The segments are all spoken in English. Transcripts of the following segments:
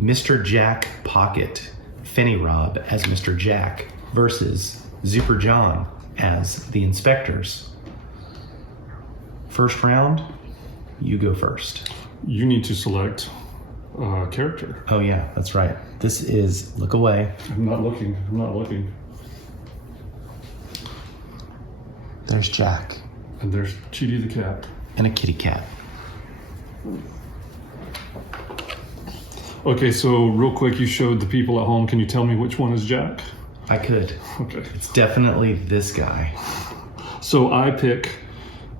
Mr.Jack Pocket, Fenny Rob as Mr. Jack versus Zooper John as the inspectors. First round, you go first. You need to select a character. Oh yeah, that's right. This is, look away. I'm not looking. There's Jack. And there's Chidi the cat. And a kitty cat. Okay, so real quick, you showed the people at home. Can you tell me which one is Jack? I could. Okay. It's definitely this guy. So I pick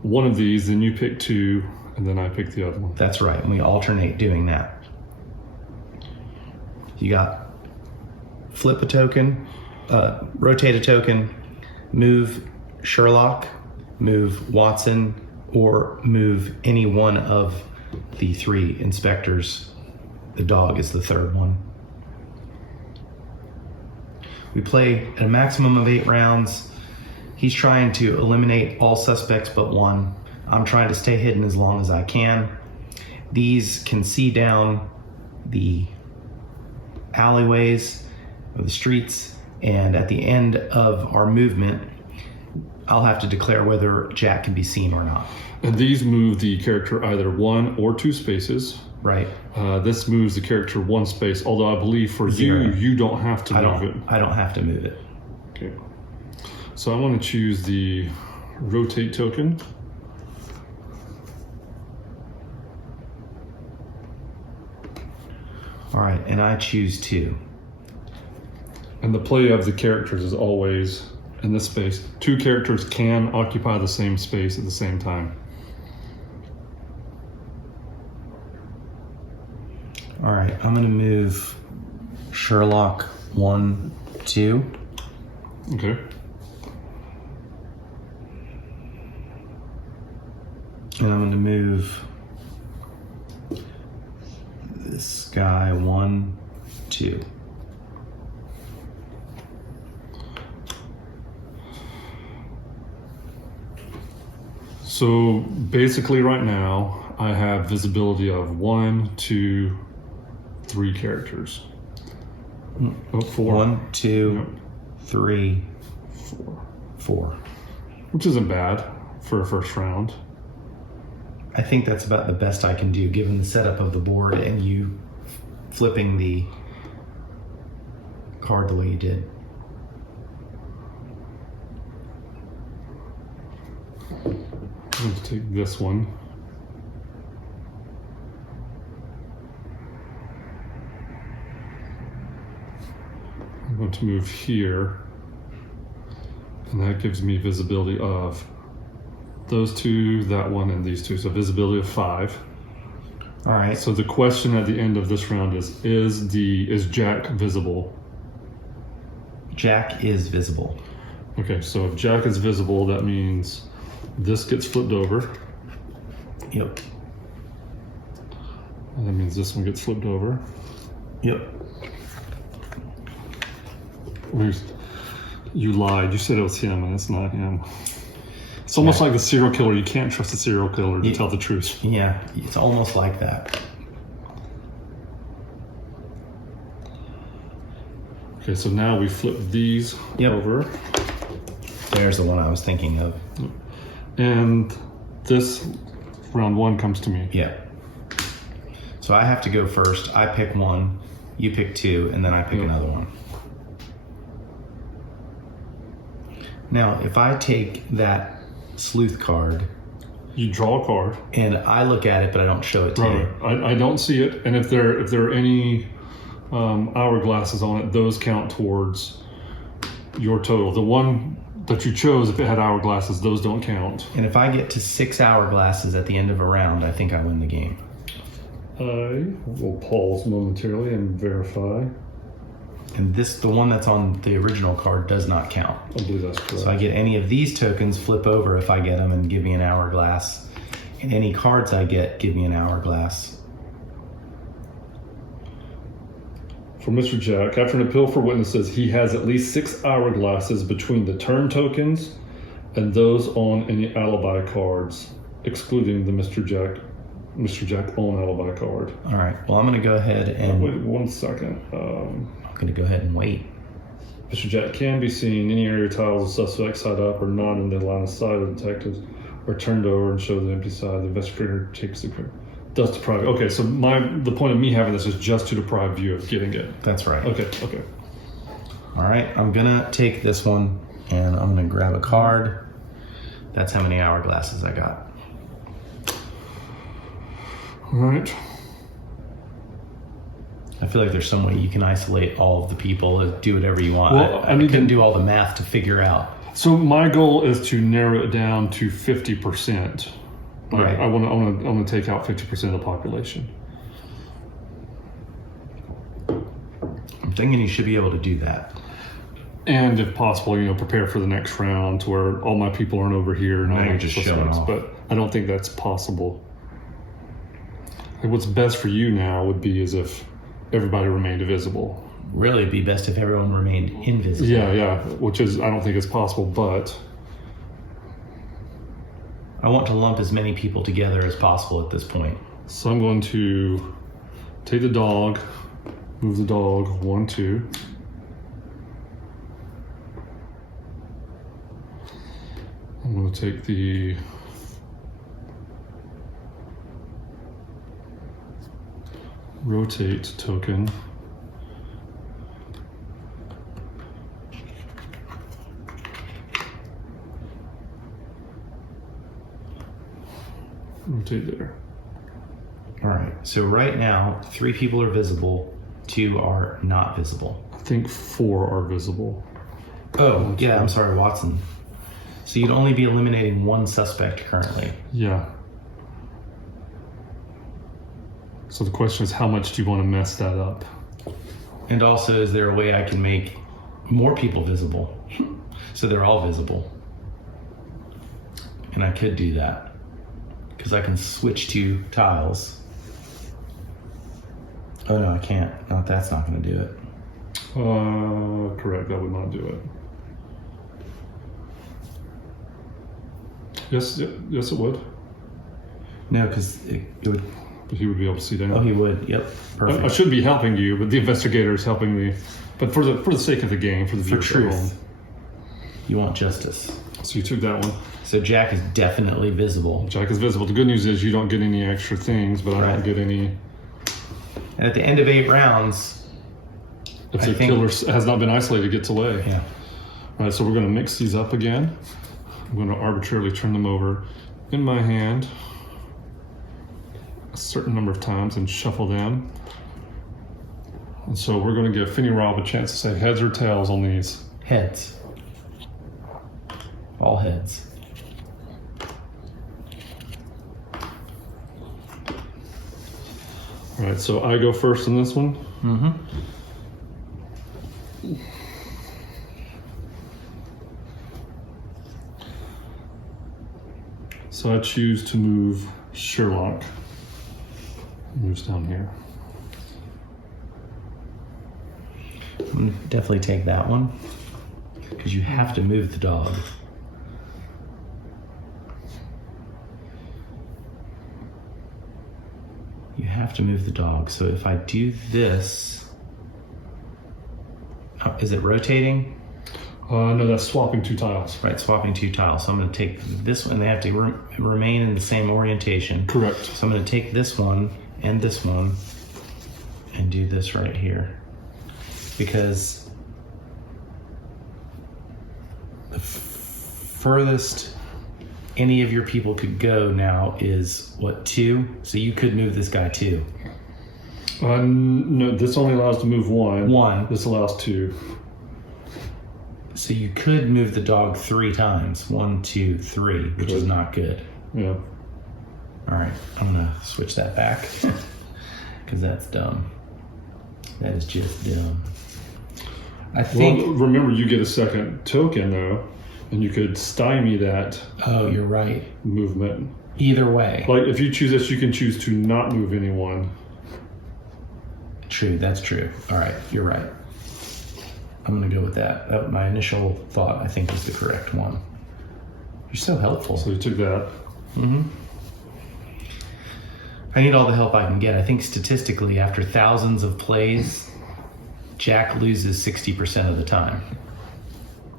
one of these, then you pick two, and then I pick the other one. That's right, and we alternate doing that. You got flip a token, rotate a token, move Sherlock, move Watson, or move any one of the three inspectors. The dog is the third one. We play at a maximum of 8 rounds. He's trying to eliminate all suspects but one. I'm trying to stay hidden as long as I can. These can see down the alleyways or the streets, and at the end of our movement, I'll have to declare whether Jack can be seen or not. And these move the character either 1 or 2 spaces. Right. This moves the character 1 space, although I believe for 0. you don't have to move it. I don't have to move it. Okay. So I want to choose the rotate token. All right, and I choose 2. And the play of the characters is always in this space. 2 characters can occupy the same space at the same time. All right, I'm gonna move Sherlock 1, 2. Okay. And I'm gonna move this guy 1, 2. So basically right now I have visibility of 1, 2, 3 characters. Oh, 4. 1, 2, Yep. 3, 4. Which isn't bad for a first round. I think that's about the best I can do given the setup of the board and you flipping the card the way you did. I'm going to take this one. I'm going to move here, and that gives me visibility of those 2, that one, and these 2. So visibility of 5. All right. So the question at the end of this round is Jack visible? Jack is visible. Okay, so if Jack is visible, that means this gets flipped over. Yep. And that means this one gets flipped over. Yep. You lied. You said it was him, and it's not him. It's almost like the serial killer. You can't trust a serial killer to tell the truth. Yeah, it's almost like that. Okay, so now we flip these over. There's the one I was thinking of. And this round 1 comes to me. Yeah. So I have to go first. I pick 1, you pick 2, and then I pick another one. Now, if I take that sleuth card, you draw a card, and I look at it, but I don't show it to you. I don't see it, and if there are any hourglasses on it, those count towards your total. The one that you chose, if it had hourglasses, those don't count. And if I get to 6 hourglasses at the end of a round, I think I win the game. I will pause momentarily and verify. And the one that's on the original card does not count. I believe that's correct. So I get any of these tokens, flip over if I get them, and give me an hourglass. And any cards I get, give me an hourglass. For Mr. Jack, after an appeal for witnesses, he has at least 6 hourglasses between the turn tokens and those on any alibi cards, excluding the Mr. Jack Mr. Jack own alibi card. All right. Well, I'm going to go ahead and Wait 1 second. I'm going to go ahead and wait. Mr. Jack can be seen any area tiles of suspect side up or not in the line of sight of detectives are turned over and show the empty side. The investigator takes the does deprive. Okay, so the point of me having this is just to deprive you of getting it. That's right. Okay. All right. I'm going to take this one and I'm going to grab a card. That's how many hourglasses I got. All right. I feel like there's some way you can isolate all of the people, do whatever you want. Well, I couldn't do all the math to figure out. So my goal is to narrow it down to 50%. Right. I want to take out 50% of the population. I'm thinking you should be able to do that. And if possible, prepare for the next round to where all my people aren't over here and Now all you're my just suspects. showing off. But I don't think that's possible. And what's best for you now would be as if everybody remained invisible. Really, it'd be best if everyone remained invisible. Yeah, which is, I don't think it's possible, but I want to lump as many people together as possible at this point. so I'm going to take the dog, move the dog 1, 2. I'm going to take the rotate token. Rotate there. All right. So right now, 3 people are visible, 2 are not visible. I think 4 are visible. Oh, yeah. I'm sorry, Watson. So you'd only be eliminating 1 suspect currently. Yeah. So the question is, how much do you want to mess that up? And also, is there a way I can make more people visible? So they're all visible. And I could do that. Because I can switch to tiles. Oh no, I can't. No, that's not going to do it. Correct. That would not do it. Yes, it would. No, because it would... But he would be able to see down. Oh, he would. Yep. Perfect. I should be helping you, but the investigator is helping me. But for the sake of the game, for the For viewers at home. truth. You want justice. So you took that one. So Jack is definitely visible. Jack is visible. The good news is you don't get any extra things, but I Right. don't get any. And at the end of 8 rounds... If I the think- killer has not been isolated, gets away. Yeah. All right, so we're going to mix these up again. I'm going to arbitrarily turn them over in my hand a certain number of times and shuffle them. And so we're going to give Finney Rob a chance to say heads or tails on these. Heads. All heads. All right, so I go first on this one. Mm-hmm. So I choose to move Sherlock. Moves down here. I'm gonna definitely take that one. Because you have to move the dog. You have to move the dog. So if I do this... is it rotating? No, that's swapping 2 tiles. Right, swapping 2 tiles. So I'm going to take this one. They have to remain in the same orientation. Correct. So I'm going to take this one and do this right here. Because the furthest any of your people could go now is, what, 2? So you could move this guy 2. No, this only allows to move 1. 1. This allows 2. So you could move the dog 3 times. 1, 2, 3, which is not good. Yeah. All right, I'm gonna switch that back because that's dumb. That is just dumb. I think. Well, remember, you get a second token though, and you could stymie that Oh, you're right. movement. Either way. Like if you choose this, you can choose to not move anyone. True, that's true. All right, you're right. I'm gonna go with that. My initial thought, I think, is the correct one. You're so helpful. So you took that. Mm-hmm. I need all the help I can get. I think statistically, after thousands of plays, Jack loses 60% of the time.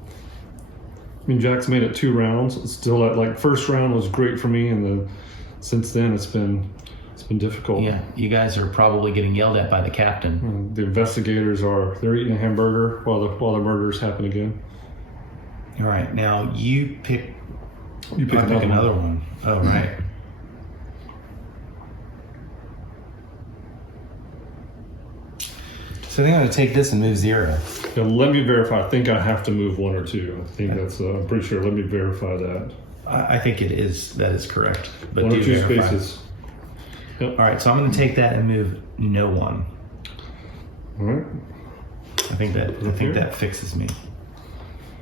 I mean, Jack's made it 2 rounds. It's still at, like, first round was great for me, and then since then it's been difficult. Yeah, you guys are probably getting yelled at by the captain. The investigators they're eating a hamburger while the murders happen again. All right, now you pick another one. Oh, right. So I think I'm going to take this and move 0. Now, let me verify. I think I have to move 1 or 2. I think that's. I'm pretty sure. Let me verify that. I think it is. That is correct. But 1 or 2 verify. spaces. Yep. All right, so I'm going to take that and move no 1. All right. I think that fixes me.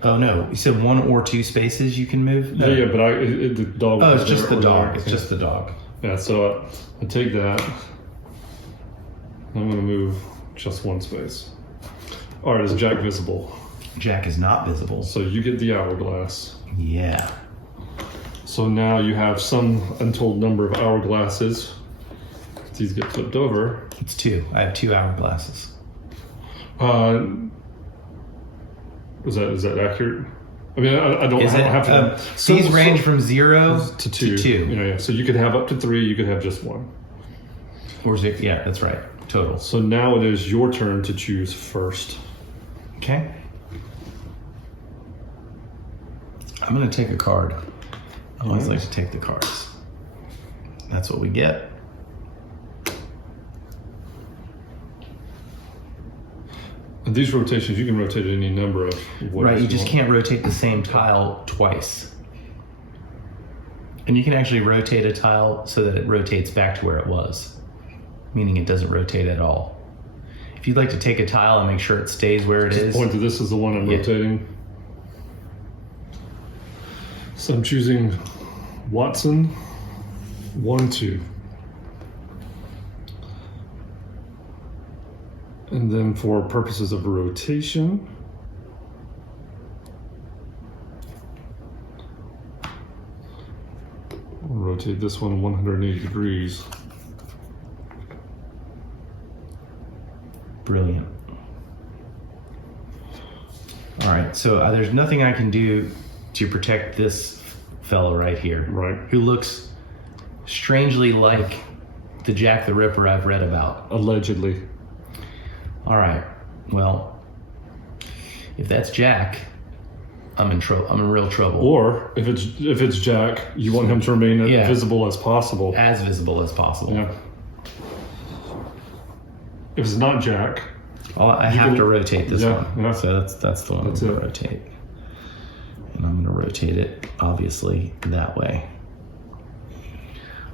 Oh no! You said 1 or 2 spaces you can move. No. Yeah, but the dog. Oh, it's just the or dog. there. It's just the dog. Yeah. So I take that. I'm going to move just 1 space. All right. Is Jack visible? Jack is not visible. So you get the hourglass. Yeah. So now you have some untold number of hourglasses. These get flipped over. It's 2. I have 2 hourglasses. Is that accurate? I mean, I don't have to. These range from 0 to 2. Yeah. So you could have up to 3. You could have just 1. Or 6. Yeah, that's right. Total. So now it is your turn to choose first. Okay. I'm going to take a card. I always like to take the cards. That's what we get. And these rotations, you can rotate any number of ways. Right, you just can't rotate the same tile twice. And you can actually rotate a tile so that it rotates back to where it was, meaning it doesn't rotate at all. If you'd like to take a tile and make sure it stays where it is. Point to this is the one I'm rotating. So I'm choosing Watson 1, 2. And then for purposes of rotation, I'll rotate this one 180 degrees. Brilliant. All right, so there's nothing I can do to protect this fellow right here. Right. Who looks strangely like the Jack the Ripper I've read about. Allegedly. All right. Well, if that's Jack, I'm in trouble. I'm in real trouble. Or if it's Jack, you want him to remain as visible as possible. As visible as possible. Yeah. If it's not Jack, well, I have to rotate this one. Yeah. So that's the one I'm going to rotate. And I'm going to rotate it, obviously, that way.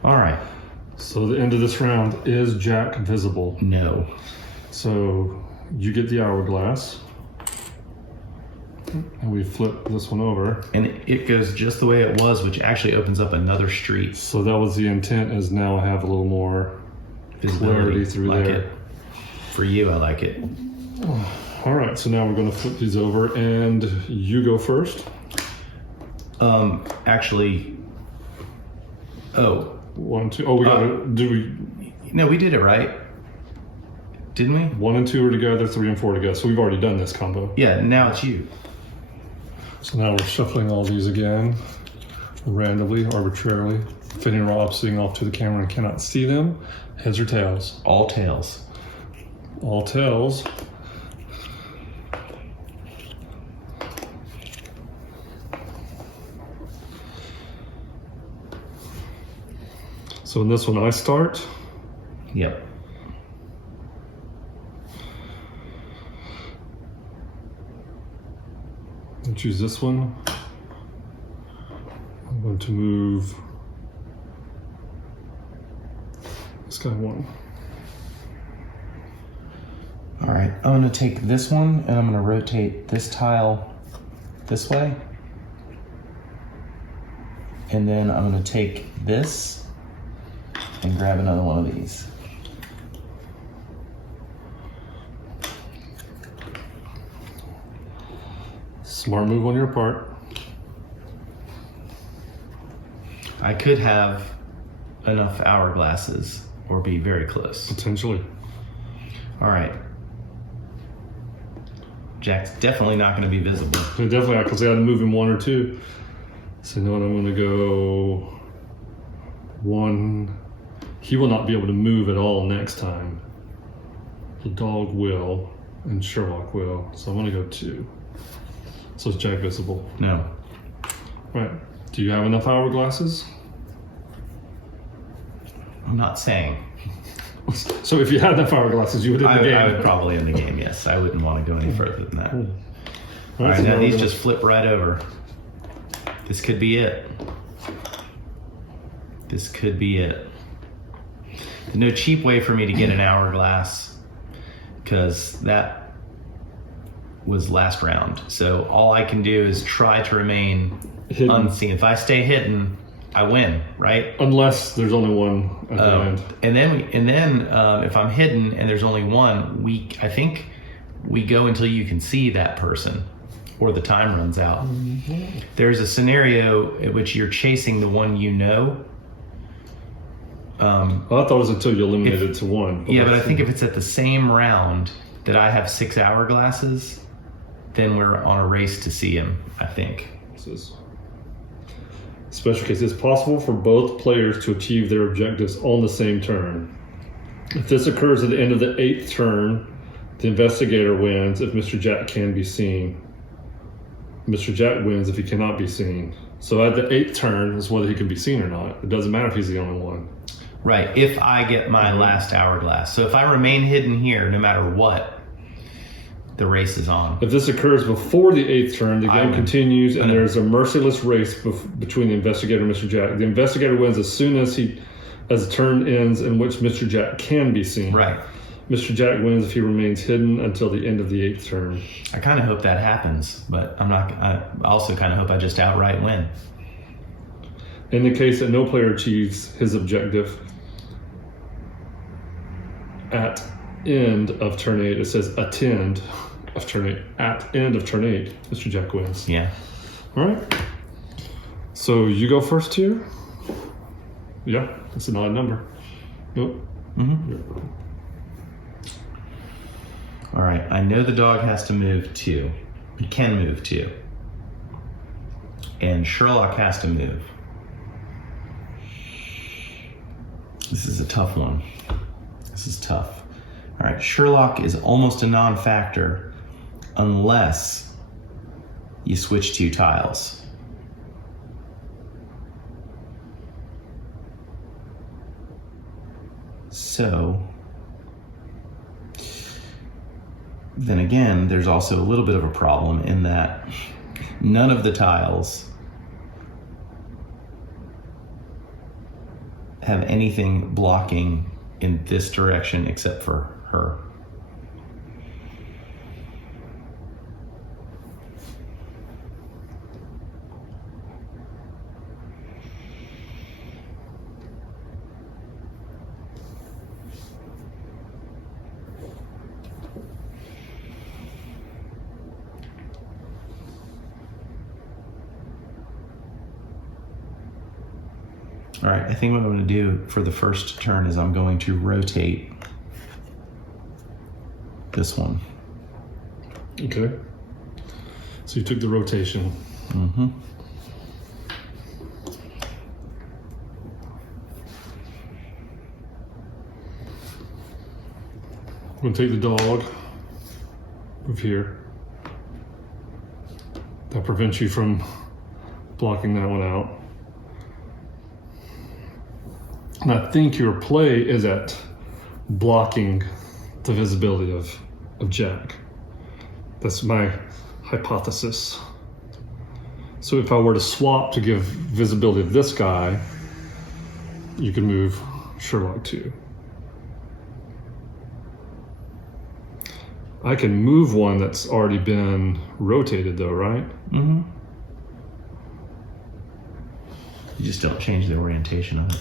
All right. So the end of this round, is Jack visible? No. So you get the hourglass. And we flip this one over. And it goes just the way it was, which actually opens up another street. So that was the intent, is now I have a little more clarity through like there. It. For you, I like it. All right, so now we're going to flip these over, and you go first. Actually, 1, 2. Oh, we got it. Did we? No, we did it right. Didn't we? 1 and 2 are together, 3 and 4 are together. So we've already done this combo. Yeah, now it's you. So now we're shuffling all these again, randomly, arbitrarily. If any are opposing off to the camera and cannot see them, heads or tails? All tails. All tails. So in this one, I start. Yep. I choose this one. I'm going to move this guy 1. All right, I'm going to take this one and I'm going to rotate this tile this way. And then I'm going to take this and grab another one of these. Smart move on your part. I could have enough hourglasses or be very close. Potentially. All right. Jack's definitely not going to be visible. So definitely, because I had to move him 1 or 2. So you know what, I'm going to go 1. He will not be able to move at all next time. The dog will, and Sherlock will. So I'm going to go 2. So is Jack visible? No. Right. Do you have enough hourglasses? I'm not saying. So if you had enough hourglasses, you would end the game. I would probably end the game, yes. I wouldn't want to go any further than that. All right, so now these gonna... just flip right over. This could be it. This could be it. There's no cheap way for me to get an hourglass because that was last round. So all I can do is try to remain hidden. Unseen. If I stay hidden, I win, right? Unless there's only one at the end. And then if I'm hidden and there's only one, I think we go until you can see that person or the time runs out. Mm-hmm. There's a scenario in which you're chasing the one you know. I thought it was until you eliminated it to 1. But I think if it's at the same round that I have 6 hourglasses, then we're on a race to see him, I think. Special case, it's possible for both players to achieve their objectives on the same turn. If this occurs at the end of the 8th turn, the investigator wins if Mr. Jack can be seen. Mr. Jack wins if he cannot be seen. So at the 8th turn is whether he can be seen or not. It doesn't matter if he's the only one. Right, if I get my last hourglass. So if I remain hidden here, no matter what, the race is on. If this occurs before the 8th turn, the game continues and there's a merciless race between the investigator and Mr. Jack. The investigator wins as soon as the turn ends in which Mr. Jack can be seen. Right. Mr. Jack wins if he remains hidden until the end of the 8th turn. I kind of hope that happens, but I also kind of hope I just outright win. In the case that no player achieves his objective at end of turn 8, it says attend of turn 8. At end of turn 8, Mr. Jack wins. Yeah. All right. So you go first here. Yeah, that's an odd number. Nope. Mm-hmm. Yep. All right. I know the dog has to move 2. He can move 2. And Sherlock has to move. This is a tough one. This is tough. All right, Sherlock is almost a non-factor unless you switch 2 tiles. So, then again, there's also a little bit of a problem in that none of the tiles have anything blocking in this direction except for her. All right, I think what I'm going to do for the first turn is I'm going to rotate this one. Okay. So you took the rotation. Mm-hmm. I'm going to take the dog. Move here. That prevents you from blocking that one out. And I think your play is at blocking the visibility of Jack. That's my hypothesis. So if I were to swap to give visibility of this guy, you can move Sherlock too. I can move one that's already been rotated though, right? Mm-hmm. You just don't change the orientation of it.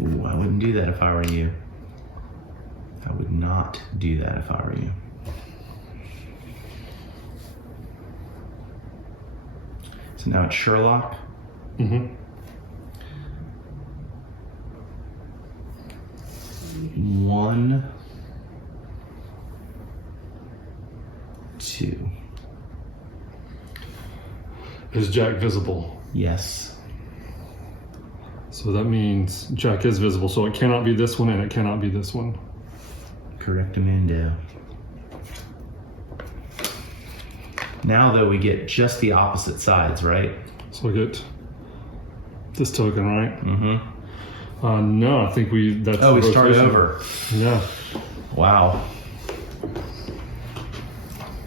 Ooh, I wouldn't do that if I were you. I would not do that if I were you. So now it's Sherlock. Mm-hmm. 1, 2. Is Jack visible? Yes. So that means Jack is visible. So it cannot be this one and it cannot be this one. Correctamundo. Now, though, we get just the opposite sides, right? So I get this token, right? Mm-hmm. No, I think that's Oh, the we started rotation. over. Yeah. Wow.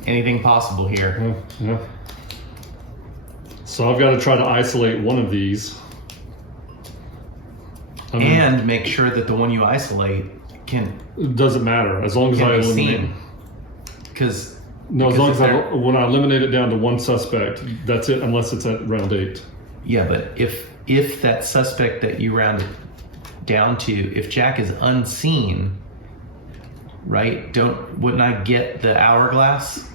Anything possible here. Yeah. So I've got to try to isolate one of these. And make sure that the one you isolate can... It doesn't matter, as long as I be eliminate. seen. Because... No, as long as when I eliminate it down to one suspect, that's it, unless it's at round 8. Yeah, but if that suspect that you round it down to, if Jack is unseen, right? Wouldn't I get the hourglass,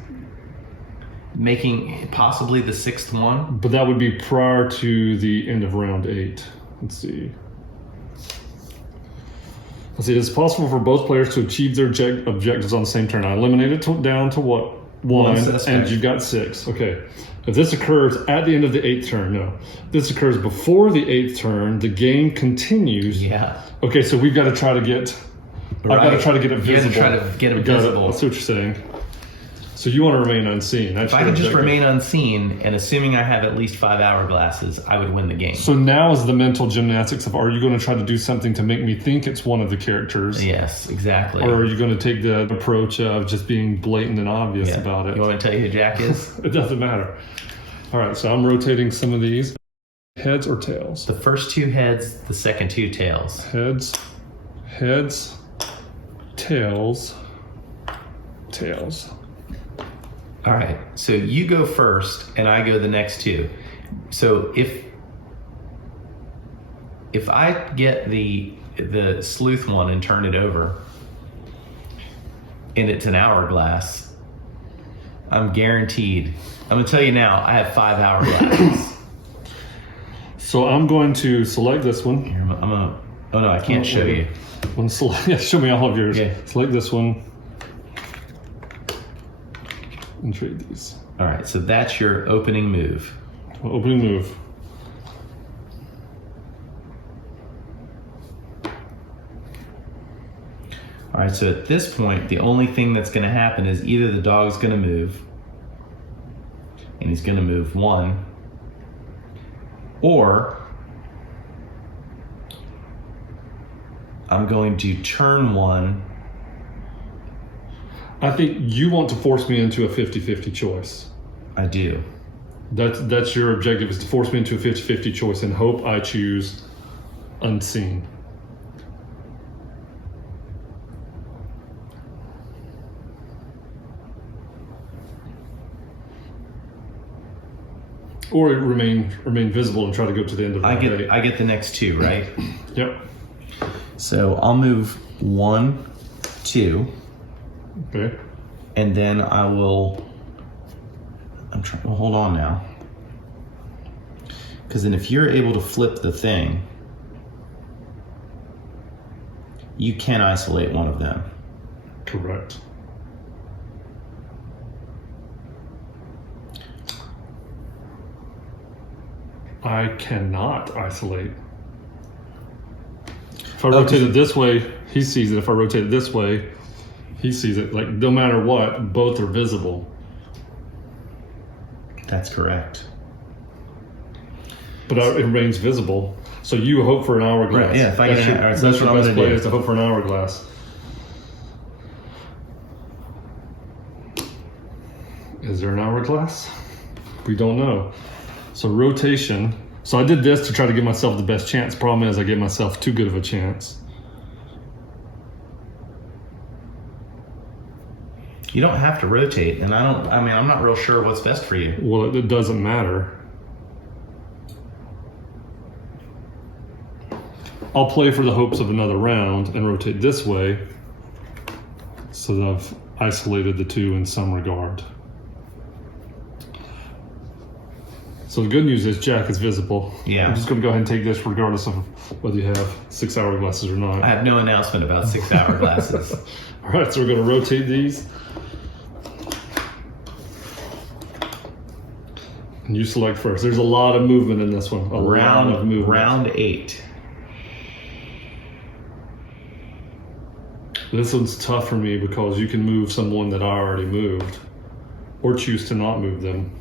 making possibly the 6th one? But that would be prior to the end of round 8. Let's see. It's possible for both players to achieve their objectives on the same turn. I eliminated down to what? 1, and you've got 6. Okay. If this occurs at the end of the 8th turn, no. If this occurs before the 8th turn, the game continues. Yeah. Okay, so we've got to try to get... Right. I've got to try to get it visible. You have to try to get it visible. I see what you're saying. So you want to remain unseen. That's if I could just remain unseen, and assuming I have at least 5 hourglasses, I would win the game. So now is the mental gymnastics of, are you going to try to do something to make me think it's one of the characters? Yes, exactly. Or are you going to take the approach of just being blatant and obvious about it? You want me to tell you who Jack is? It doesn't matter. All right, so I'm rotating some of these. Heads or tails? The first 2 heads, the second 2 tails. Heads, tails, tails. All right, so you go first, and I go the next 2. So if I get the sleuth one and turn it over, and it's an hourglass, I'm guaranteed. I'm gonna tell you now, I have 5 hourglasses. So I'm going to select this one. Here, oh no, I can't show you. Show me all of yours. Yeah. Select this one. And trade these. All right, so that's your opening move. Opening move. All right, so at this point, the only thing that's going to happen is either the dog's going to move, and he's going to move 1, or I'm going to turn 1. I think you want to force me into a 50-50 choice. I do. That's your objective, is to force me into a 50-50 choice and hope I choose unseen. Or remain visible and try to go to the end of the day. I get the next 2, right? Yep. So I'll move 1, 2. Okay. And then I will, hold on now. Because then if you're able to flip the thing, you can isolate one of them. Correct. I cannot isolate. If I rotate it this way, he sees it. If I rotate it this way, he sees it. Like, no matter what, both are visible. That's correct. But it remains visible. So you hope for an hourglass. Right, yeah, if I that's get your, that's that's what your I'm best gonna play, do. is to hope for an hourglass. Is there an hourglass? We don't know. So rotation. So I did this to try to give myself the best chance. Problem is I gave myself too good of a chance. You don't have to rotate, and I'm not real sure what's best for you. Well, it doesn't matter. I'll play for the hopes of another round and rotate this way so that I've isolated the 2 in some regard. So the good news is Jack is visible. Yeah. I'm just going to go ahead and take this regardless of whether you have 6 hourglasses or not. I have no announcement about 6 hourglasses. All right, so we're going to rotate these. And you select first. There's a lot of movement in this one. A lot of movement. Round 8. This one's tough for me because you can move someone that I already moved or choose to not move them.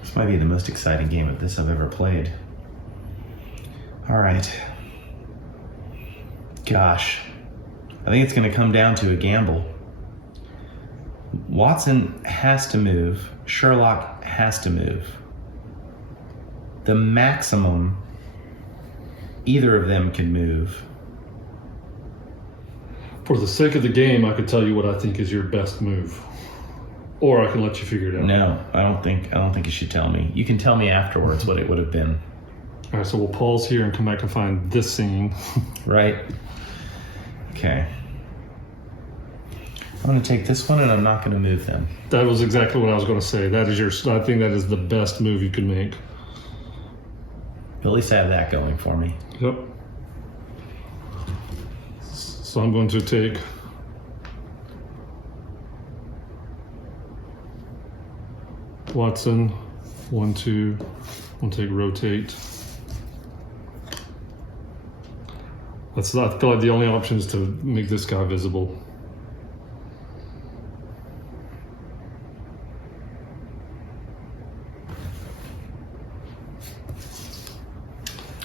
This might be the most exciting game of this I've ever played. All right. Gosh. I think it's going to come down to a gamble. Watson has to move. Sherlock has to move. The maximum either of them can move. For the sake of the game, I could tell you what I think is your best move. Or I can let you figure it out. No, I don't think you should tell me. You can tell me afterwards what it would have been. All right, so we'll pause here and come back and find this scene. Right? Okay. I'm going to take this one and I'm not going to move them. That was exactly what I was going to say. That is I think that is the best move you can make. But at least I have that going for me. Yep. So I'm going to take Watson, 1, 2, we'll take rotate. I feel like the only option is to make this guy visible.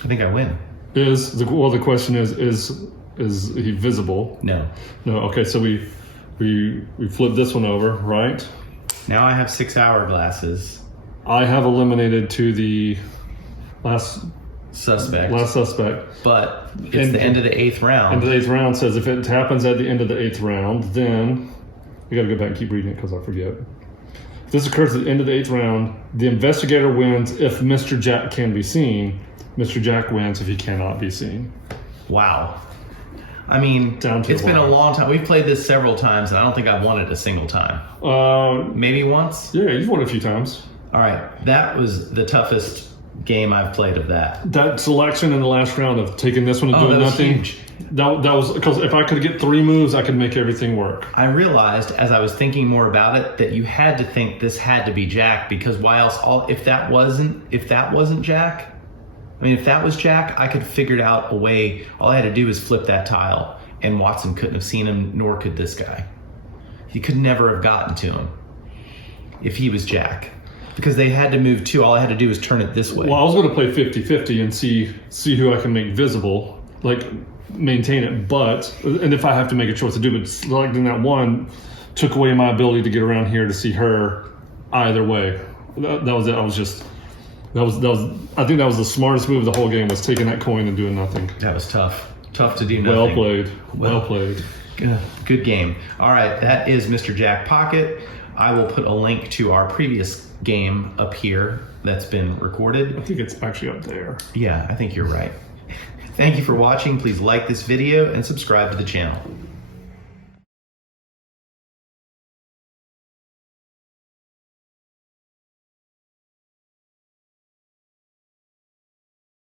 I think I win. The question is he visible? No. No. Okay, so we flip this one over, right? Now I have 6 hourglasses. I have eliminated to the last Suspect. But it's the end of the 8th round. And the 8th round says if it happens at the end of the 8th round, then we got to go back and keep reading it because I forget. If this occurs at the end of the 8th round, the investigator wins if Mr. Jack can be seen. Mr. Jack wins if he cannot be seen. Wow. I mean, it's been a long time. We've played this several times, and I don't think I've won it a single time. Maybe once? Yeah, you've won a few times. All right. That was the toughest game I've played of that. That selection in the last round of taking this one and doing nothing. Huge. That was because if I could get 3 moves, I could make everything work. I realized as I was thinking more about it that you had to think this had to be Jack, because why else? If that wasn't Jack, I mean, if that was Jack, I could figure out a way. All I had to do was flip that tile, and Watson couldn't have seen him, nor could this guy. He could never have gotten to him if he was Jack, because they had to move too. All I had to do was turn it this way. Well, I was going to play 50-50 and see who I can make visible, like maintain it. And if I have to make a choice to do, but selecting that one took away my ability to get around here to see her either way. That was it. I think that was the smartest move of the whole game, was taking that coin and doing nothing. That was tough. Tough to do nothing. Well played. Good game. All right, that is Mr. Jack Pocket. I will put a link to our previous game up here that's been recorded. I think it's actually up there. Yeah, I think you're right. Thank you for watching. Please like this video and subscribe to the channel.